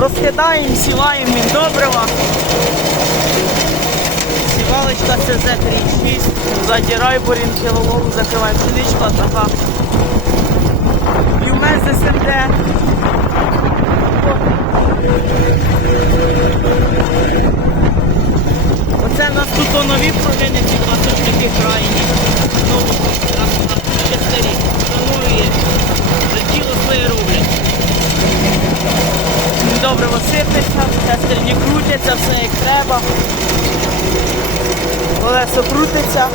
Розкидаємо, сіваємо їм добрива. Сівалочка це за 36. Ззаді райборін, кіловолу закриваємо пшеничка, така. Юмез СНД. Оце в нас тут нові пружини, ці класочники Осипеться, шестерні крутяться, все як треба. Колесо крутиться.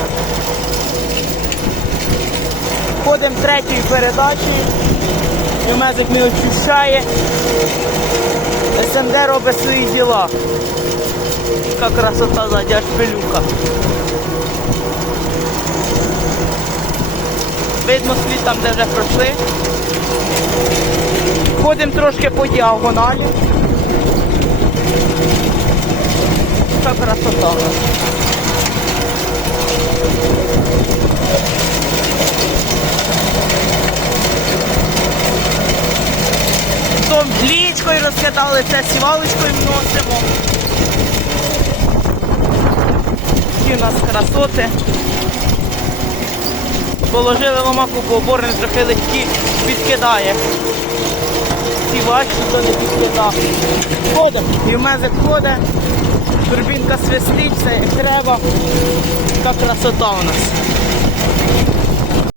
Ходимо третьої передачі. Юмезик не очищає. СНД робить свої діла. Яка красота ззаді, аж пилюка. Видно слід там, де вже пройшли. Ходимо трошки по діагоналі. Красота. То лічкою розкидали, це сівалочкою вносимо. Такі у нас красоти. Положили ломаку, бо борник трохи легкі підкидає. Ці важчі, то не підкидає. Ходимо. І в мезик ходить, свистить, все треба. Така красота у нас.